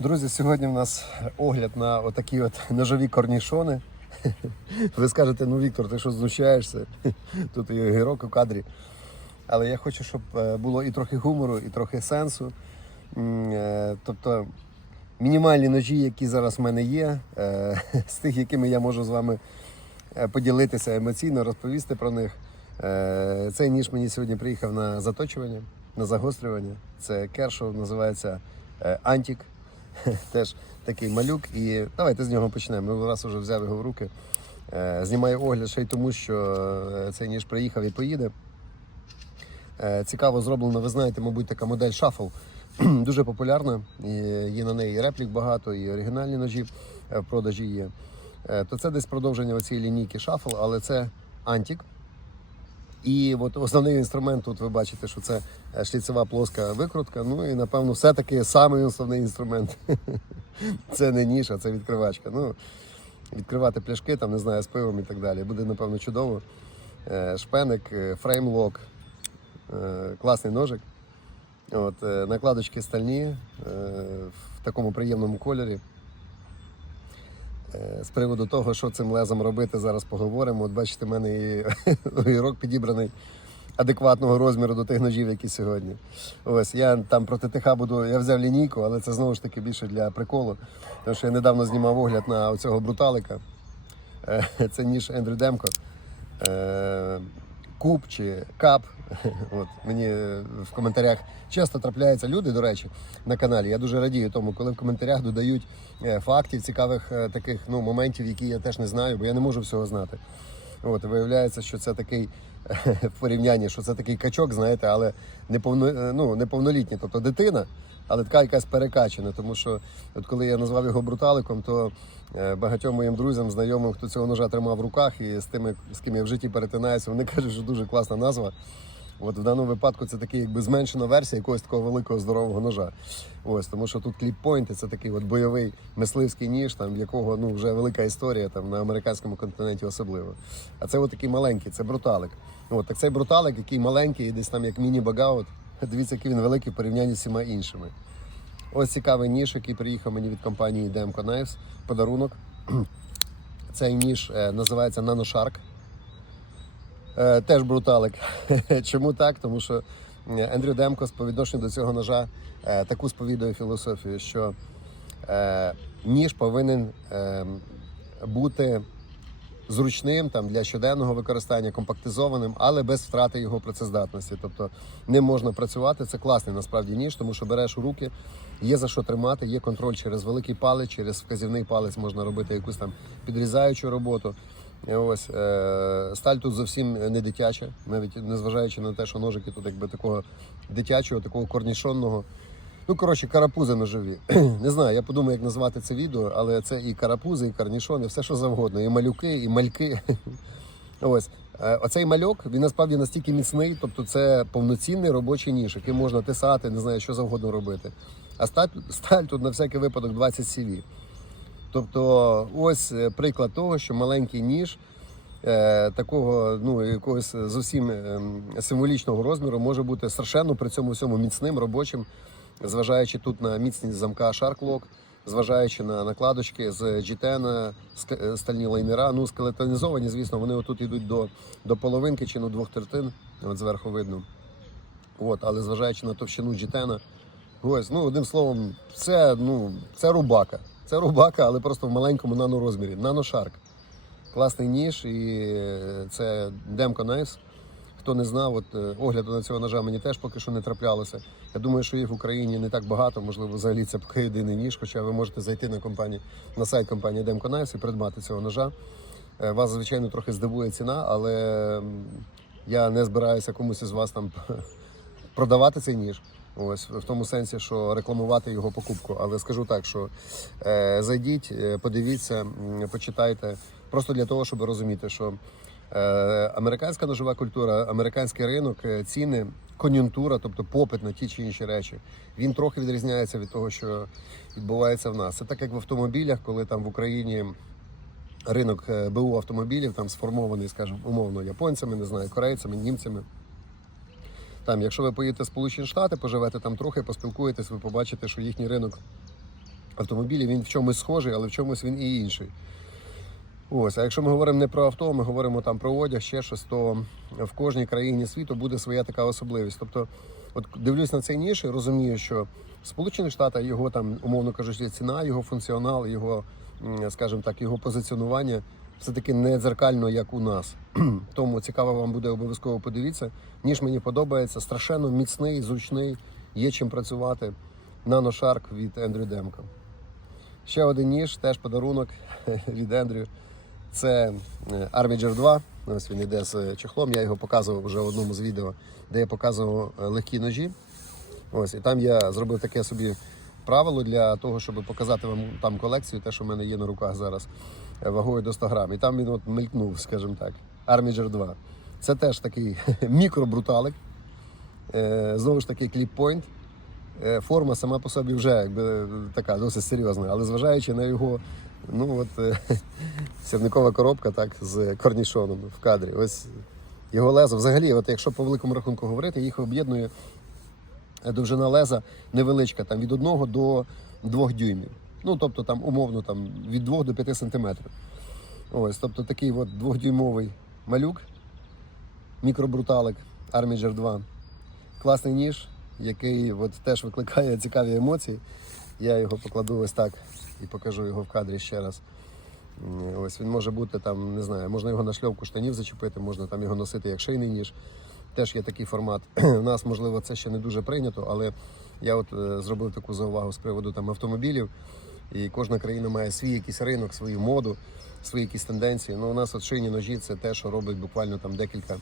Друзі, сьогодні в нас огляд на отакі от ножові корнішони. Ви скажете, ну Віктор, ти що знущаєшся? Тут і гірок у кадрі. Але я хочу, щоб е, було і трохи гумору, і трохи сенсу. Е, Тобто мінімальні ножі, які зараз в мене є, е, з тих, якими я можу з вами поділитися емоційно, розповісти про них. Цей ніж мені сьогодні приїхав на заточування, на загострювання. Це кершов, називається Антік. Теж такий малюк. І давайте з нього почнемо. Ну, раз вже взяв його в руки. Е, Знімаю огляд ще й тому, що е, цей ніж приїхав і поїде. Е, Цікаво зроблено, ви знаєте, мабуть, така модель шафл. Дуже популярна. Є на неї і реплік багато, і оригінальні ножі в продажі є. То це десь продовження цієї лінійки шафл, але це антік. І от основний інструмент, тут ви бачите, що це е, шліцева плоска викрутка. Ну і напевно, все-таки самий основний інструмент. Це не ніж, а це відкривачка. Ну, відкривати пляшки, там, не знаю, з пивом і так далі. Буде, напевно, чудово. Е, Шпеник, е, фреймлок, класний ножик. От, накладочки стальні в такому приємному кольорі. Е, З приводу того, що цим лезом робити, зараз поговоримо. От бачите, в мене і огірок підібраний адекватного розміру до тих ножів, які сьогодні. Ось я там проти ТХ буду. Я взяв лінійку, але це знову ж таки більше для приколу. Тому що я недавно знімав огляд на оцього бруталика. Е, Це ніж Ендрю Демко. Е, Куб чи кап. От мені в коментарях часто трапляються люди, до речі, на каналі. Я дуже радію тому, коли в коментарях додають е, фактів, цікавих е, таких ну, моментів, які я теж не знаю, бо я не можу всього знати. От, виявляється, що це такий в порівнянні, що це такий качок, знаєте, але неповно, е, ну, неповнолітній, тобто дитина, але така якась перекачана. Тому що от коли я назвав його бруталиком, то е, багатьом моїм друзям, знайомим, хто цього ножа тримав в руках, і з тими, з ким я в житті перетинаюся, вони кажуть, що дуже класна назва. От в даному випадку це такий якби зменшена версія якогось такого великого здорового ножа. Ось тому, що тут кліппойнти це такий от бойовий мисливський ніж, там в якого ну вже велика історія там на американському континенті особливо. А це от такий маленький, це бруталик. От так цей бруталик, який маленький, десь там як міні-багаут. Дивіться, який він великий в порівнянні з всіма іншими. Ось цікавий ніж, який приїхав мені від компанії Demco Knives. Подарунок. Цей ніж е, називається NanoShark. Е, теж бруталик. Чому так? Тому що Ендрю Демкос по відношенню до цього ножа е, таку сповідує філософію, що е, ніж повинен бути зручним там, для щоденного використання, компактизованим, але без втрати його працездатності. Тобто ним можна працювати. Це класний насправді ніж, тому що береш у руки, є за що тримати, є контроль через великий палець, через вказівний палець можна робити якусь там підрізаючу роботу. Ось е, сталь тут зовсім не дитяча, навіть незважаючи на те, що ножики тут якби такого дитячого, такого корнішонного. Ну, коротше, карапузи ножові. Не знаю, я подумаю, як назвати це відео, але це і карапузи, і карнішони, все що завгодно, і малюки, і мальки. Ось. Е, Оцей мальок, він насправді настільки міцний, тобто це повноцінний робочий ніж, який можна тисати, не знаю, що завгодно робити. А сталь, сталь тут на всякий випадок 20 CV. Тобто, ось е, приклад того, що маленький ніж е, такого, ну якогось зовсім е, символічного розміру може бути страшенно при цьому всьому міцним, робочим, зважаючи тут на міцність замка Lock, зважаючи на накладочки з G10, ск- е, стальні лайнера, ну скелетонізовані, звісно, вони отут йдуть до, до половинки чи ну, двох третин, от зверху видно. От, але зважаючи на товщину G10, ось, ну одним словом, це, ну, це рубака. Це рубака, але просто в маленькому нанорозмірі. Наношарк. Класний ніж, і це Demco Knives. Хто не знав, от е, огляду на цього ножа мені теж поки що не траплялося. Я думаю, що їх в Україні не так багато, можливо, взагалі це поки єдиний ніж, хоча ви можете зайти на компанію на сайт компанії Demco Knives і придбати цього ножа. Е, Вас, звичайно, трохи здивує ціна, але я не збираюся комусь із вас там продавати цей ніж. Ось в тому сенсі, що рекламувати його покупку. Але скажу так, що е, зайдіть, е, подивіться, почитайте, просто для того, щоб розуміти, що е, американська ножова культура, американський ринок, е, ціни, кон'юнктура, тобто попит на ті чи інші речі, він трохи відрізняється від того, що відбувається в нас. Це так як в автомобілях, коли там в Україні. Ринок е, БУ автомобілів там сформований, скажімо, умовно японцями, не знаю, корейцями, німцями. Там, якщо ви поїдете в Сполучені Штати, поживете там трохи, поспілкуєтесь, ви побачите, що їхній ринок автомобілі він в чомусь схожий, але в чомусь він і інший. Ось, а якщо ми говоримо не про авто, ми говоримо там про одяг, ще щось, то в кожній країні світу буде своя така особливість. Тобто, от дивлюсь на цей ніж і розумію, що в Сполучених Штатах його там, умовно кажучи, ціна, його функціонал, його, скажімо так, його позиціонування все таки не дзеркально, як у нас. Тому цікаво вам буде обов'язково подивіться. Ніж мені подобається, страшенно міцний, зручний, є чим працювати. Наношарк від Ендрю Демко. Ще один ніж, теж подарунок від Ендрю. Це е, Armiger 2. Ось він йде з чехлом. Я його показував вже в одному з відео, де я показував е, легкі ножі. Ось, і там я зробив таке собі правило для того, щоб показати вам там колекцію, те, що в мене є на руках зараз, вагою до 100 грам. І там він от мелькнув, скажімо так. Armiger 2. Це теж такий мікробруталик. Е, Знову ж таки, кліп-пойнт. Е, Форма сама по собі вже якби така досить серйозна, але зважаючи на його, ну от е, сірникова коробка, так, з корнішоном в кадрі. Ось його лезо. Взагалі, от якщо по великому рахунку говорити, їх об'єднує довжина леза невеличка, там від 1 до 2 дюймів. Ну, тобто там умовно там, від 2 до 5 сантиметрів. Ось, тобто такий от двохдюймовий малюк, мікробруталик Armiger 2. Класний ніж, який от теж викликає цікаві емоції. Я його покладу ось так і покажу його в кадрі ще раз. Ось він може бути там, не знаю, можна його на шльовку штанів зачепити, можна там його носити як шийний ніж. Теж є такий формат. У нас, можливо, це ще не дуже прийнято, але я от е, зробив таку заувагу з приводу там автомобілів. І кожна країна має свій якийсь ринок, свою моду, свої якісь тенденції. Ну, у нас от шийні ножі це те, що робить буквально там декілька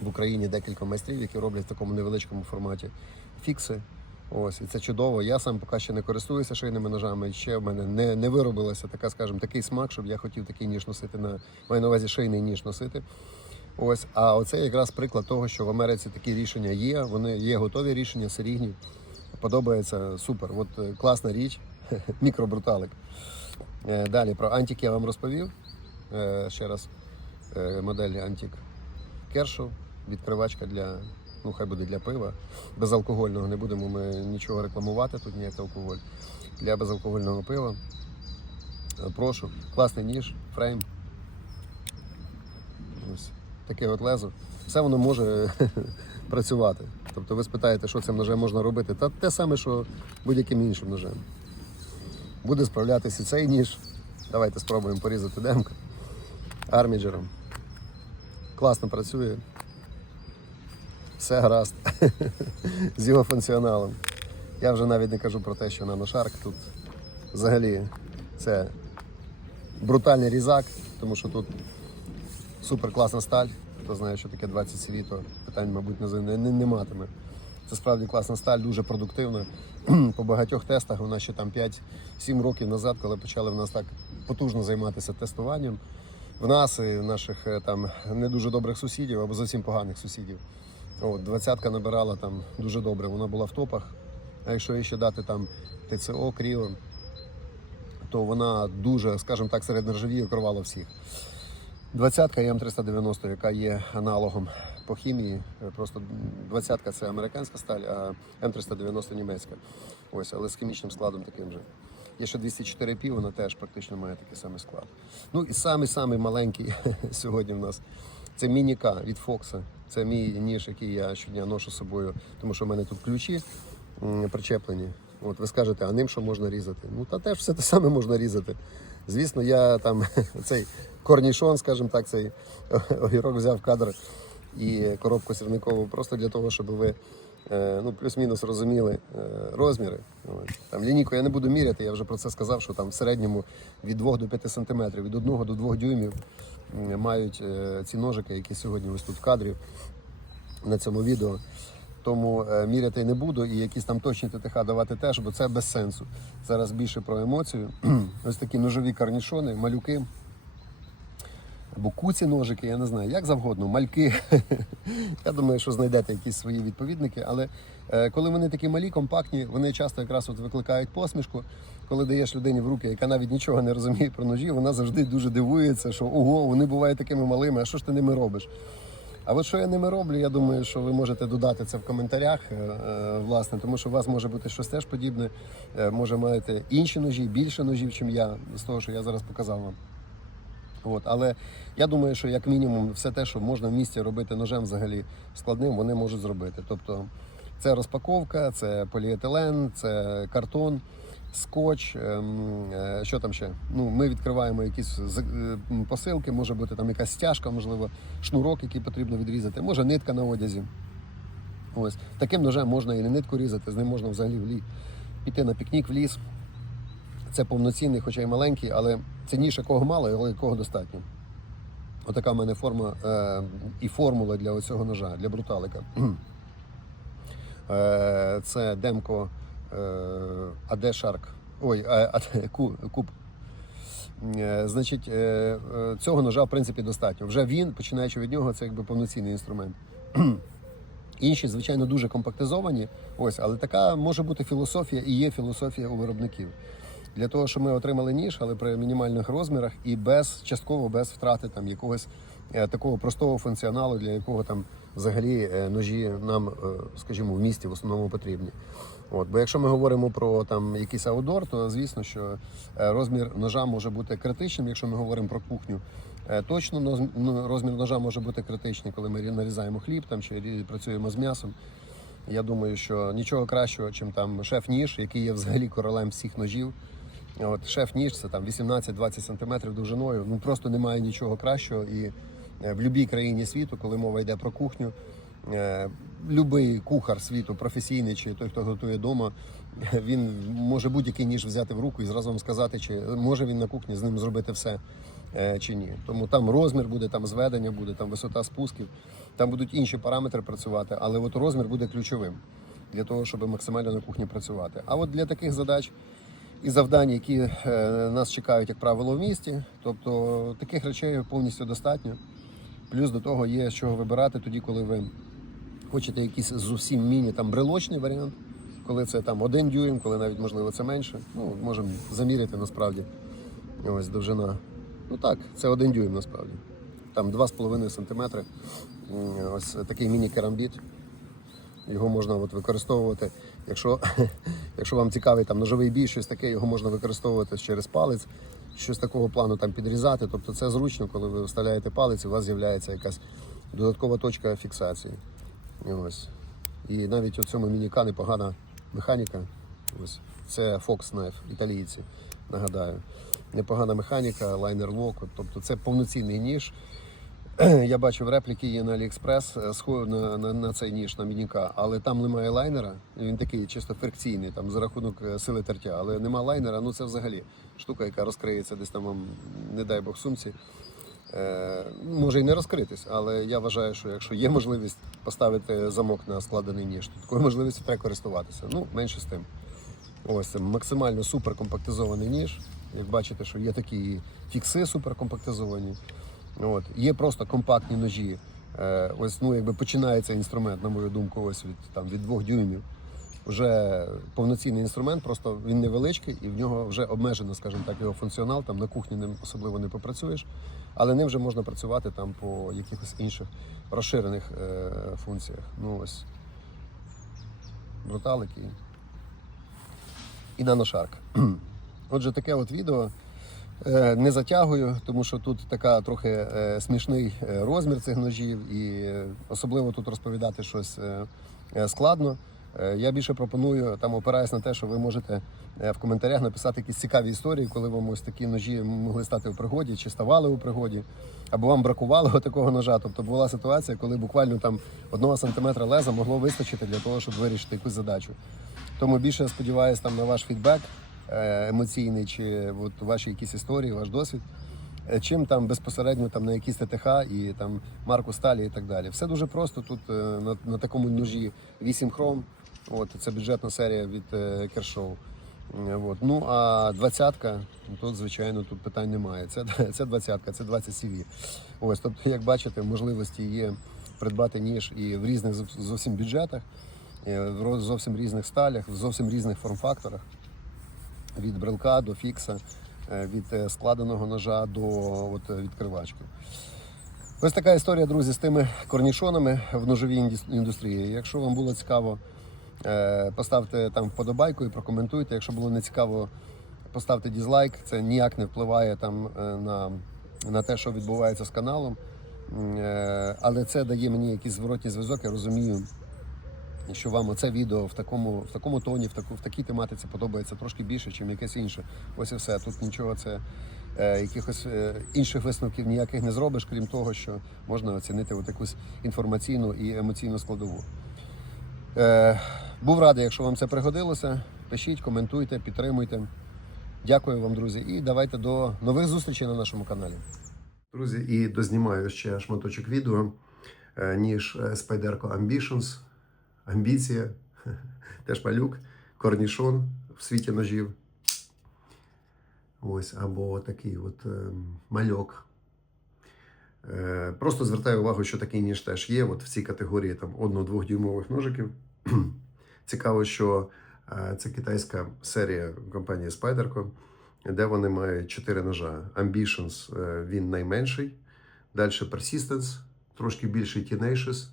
в Україні декілька майстрів, які роблять в такому невеличкому форматі фікси. Ось, і це чудово. Я сам поки ще не користуюся шийними ножами. Ще в мене не, не виробилося така, скажімо, такий смак, щоб я хотів такий ніж носити на маю на увазі шийний ніж носити. Ось, а оце якраз приклад того, що в Америці такі рішення є. Вони є готові рішення, серійні. Подобається супер. От е, класна річ, мікробруталик. Е, Далі про Антік я вам розповів. Е, Ще раз е, модель Антік Кершов, відкривачка для, ну хай буде для пива. Безалкогольного не будемо ми нічого рекламувати, тут ніяк алкоголь. Для безалкогольного пива. Прошу, класний ніж, фрейм. Ось таке от лезо. Все воно може працювати. Тобто ви спитаєте, що цим ножем можна робити. Та те саме, що будь-яким іншим ножем. Буде справлятися цей ніж. Давайте спробуємо порізати демку арміджером. Класно працює. Все гаразд з його функціоналом. Я вже навіть не кажу про те, що наношарк тут взагалі це брутальний різак, тому що тут супер класна сталь. Хто знає, що таке 20 CV, то питань, мабуть, не, не, не матиме. Це справді класна сталь, дуже продуктивна. По багатьох тестах вона ще там 5-7 років назад, коли почали в нас так потужно займатися тестуванням. В нас і наших е, там не дуже добрих сусідів або зовсім поганих сусідів. От, двадцятка набирала там дуже добре, вона була в топах. А якщо їй ще дати там ТЦО, Кріо, то вона дуже, скажімо так, серед нержавіїв керувала всіх. Двадцятка М390, яка є аналогом по хімії. Е, Просто двадцятка це американська сталь, а М390 німецька. Ось, але з хімічним складом таким же. Є ще 204 пі, вона теж практично має такий самий склад. Ну і самий-самий маленький сьогодні в нас це міні-К від Фокса. Це мій ніж, який я щодня ношу з собою, тому що в мене тут ключі причеплені. От ви скажете, а ним що можна різати? Ну та теж все те саме можна різати. Звісно, я там цей корнішон, скажімо так, цей огірок взяв кадр і коробку сірникову просто для того, щоб ви е, ну, плюс-мінус розуміли е, розміри. Там лінійку я не буду міряти, я вже про це сказав, що там в середньому від 2 до 5 сантиметрів, від 1 до 2 дюймів мають е, ці ножики, які сьогодні ось тут в кадрі на цьому відео. Тому міряти не буду і якісь там точні ТТХ давати теж, бо це без сенсу. Зараз більше про емоцію. Ось такі ножові карнішони, малюки. Або куці ножики, я не знаю, як завгодно, мальки. я думаю, що знайдете якісь свої відповідники. Але е, коли вони такі малі, компактні, вони часто якраз от викликають посмішку. Коли даєш людині в руки, яка навіть нічого не розуміє про ножі, вона завжди дуже дивується, що ого, вони бувають такими малими, а що ж ти ними робиш? А от що я ними роблю, я думаю, що ви можете додати це в коментарях, е, е, власне, тому що у вас може бути щось теж подібне. Може маєте інші ножі, більше ножів, ніж я, з того, що я зараз показав вам. От, але я думаю, що як мінімум все те, що можна в місті робити ножем взагалі складним, вони можуть зробити. Тобто це розпаковка, це поліетилен, це картон, скотч. ем, е, Що там ще? Ну, ми відкриваємо якісь е, посилки, може бути там якась стяжка, можливо, шнурок, який потрібно відрізати, може нитка на одязі. Ось таким ножем можна і не нитку різати, з ним можна взагалі піти на пікнік в ліс. Це повноцінний, хоча й маленький, але цінніше кого мало, але кого достатньо. Отака в мене форма е, і формула для цього ножа, для бруталика. Е, це Демко е, AD Shark. Ой, е, Куб. Е, Значить, е, цього ножа в принципі достатньо. Вже він, починаючи від нього, це якби повноцінний інструмент. Інші, звичайно, дуже компактизовані. Ось, але така може бути філософія і є філософія у виробників. Для того, щоб ми отримали ніж, але при мінімальних розмірах і без частково без втрати там якогось е, такого простого функціоналу, для якого там взагалі е, ножі нам, е, скажімо, в місті в основному потрібні. От, бо якщо ми говоримо про там якийсь аудор, то звісно, що розмір ножа може бути критичним, якщо ми говоримо про кухню. Точно ну, розмір ножа може бути критичний, коли ми рі- нарізаємо хліб там чи працюємо з м'ясом. Я думаю, що нічого кращого, чим там шеф-ніж, який є взагалі королем всіх ножів. От шеф-ніж це там 18-20 см довжиною. Ну просто немає нічого кращого. І е, в будь-якій країні світу, коли мова йде про кухню, е, любий кухар світу, професійний чи той, хто готує вдома, він може будь-який ніж взяти в руку і зразу вам сказати, чи може він на кухні з ним зробити все е, чи ні. Тому там розмір буде, там зведення буде, там висота спусків, там будуть інші параметри працювати, але от розмір буде ключовим для того, щоб максимально на кухні працювати. А от для таких задач і завдань, які е, нас чекають, як правило, в місті. Тобто таких речей повністю достатньо. Плюс до того є з чого вибирати тоді, коли ви хочете якийсь зовсім міні там брелочний варіант, коли це там один дюйм, коли навіть можливо це менше. Ну, можемо заміряти насправді. Ось довжина. Ну так, це один дюйм насправді. Там 2,5 см. Ось такий міні-керамбіт. Його можна от використовувати. Якщо, якщо вам цікавий там ножовий бій, щось таке, його можна використовувати через палець, щось такого плану там підрізати. Тобто це зручно, коли ви вставляєте палець, у вас з'являється якась додаткова точка фіксації. І Ось. І навіть у цьому мініка непогана механіка. Ось. Це Fox Knife, італійці, нагадаю. Непогана механіка, лайнер лок. Тобто це повноцінний ніж. Я бачив репліки є на AliExpress е, схо- на, на, на цей ніж на мініка, але там немає лайнера. Він такий чисто фрикційний, там за рахунок е, сили тертя. Але нема лайнера, ну це взагалі штука, яка розкриється десь там вам, не дай Бог, сумці. Е, може і не розкритись, але я вважаю, що якщо є можливість поставити замок на складений ніж, то такою можливістю треба користуватися. Ну, менше з тим. Ось це максимально суперкомпактизований ніж. Як бачите, що є такі фікси суперкомпактизовані. От. Є просто компактні ножі. Е, ось ну, якби починається інструмент, на мою думку, ось від, там, від двох дюймів. Вже повноцінний інструмент, просто він невеличкий і в нього вже обмежено, скажімо так, його функціонал. Там на кухні ним особливо не попрацюєш, але ним вже можна працювати там по якихось інших розширених е, функціях. Ну ось бруталик і, і наношарк. Отже, таке от відео. Е, Не затягую, тому що тут така трохи е, смішний е, розмір цих ножів, і особливо тут розповідати щось складно. Я більше пропоную там опираюсь на те, що ви можете в коментарях написати якісь цікаві історії, коли вам ось такі ножі могли стати у пригоді чи ставали у пригоді, або вам бракувало такого ножа. Тобто була ситуація, коли буквально там одного сантиметра леза могло вистачити для того, щоб вирішити якусь задачу. Тому більше сподіваюся там на ваш фідбек емоційний, чи от ваші якісь історії, ваш досвід. Е, Чим там безпосередньо там на якісь ТТХ і там марку сталі і так далі. Все дуже просто. Тут е, на, на такому ножі 8 хром. От це бюджетна серія від е. Е, От. Ну а двадцятка, тут звичайно тут питань немає. Це це двадцятка, це 20 CV. Ось, тобто, як бачите, можливості є придбати ніж і в різних зовсім бюджетах, е, в зовсім різних сталях, в зовсім різних форм-факторах від брелка до фікса, е, від е, складеного ножа до от, е, відкривачки. Ось така історія, друзі, з тими корнішонами в ножовій індустрії. Якщо вам було цікаво, поставте там вподобайку і прокоментуйте. Якщо було не цікаво, поставте дізлайк. Це ніяк не впливає там на, на те, що відбувається з каналом. Але це дає мені якийсь зворотній зв'язок. Я розумію, що вам оце відео в такому, в такому тоні, в, таку, в такій тематиці подобається трошки більше, ніж якесь інше. Ось і все. Тут нічого це е, якихось е, інших висновків ніяких не зробиш, крім того, що можна оцінити от якусь інформаційну і емоційну складову. Е, був радий, якщо вам це пригодилося. Пишіть, коментуйте, підтримуйте. Дякую вам, друзі, і давайте до нових зустрічей на нашому каналі. Друзі, і дознімаю ще шматочок відео, е, ніж е, Спайдерко Ambitions, Амбіція, теж малюк, корнішон в світі ножів. Ось, або такий от е, мальок. Е, просто звертаю увагу, що такий ніж теж є. От в цій категорії там 1-2 дюймових ножиків. Цікаво, що е, це китайська серія компанії Spyderco, де вони мають 4 ножа. Ambitions е, він найменший. Далі Persistence, трошки більший Tenacious.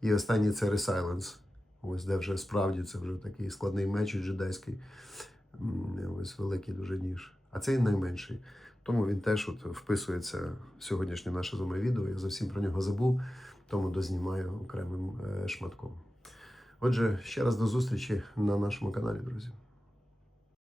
І останній це Resilience. Ось де вже справді це вже такий складний меч джедайський. Ось великий дуже ніж. А цей найменший. Тому він теж от вписується в сьогоднішнє наше з вами відео. Я зовсім про нього забув, тому дознімаю окремим е, шматком. Отже, ще раз до зустрічі на нашому каналі, друзі.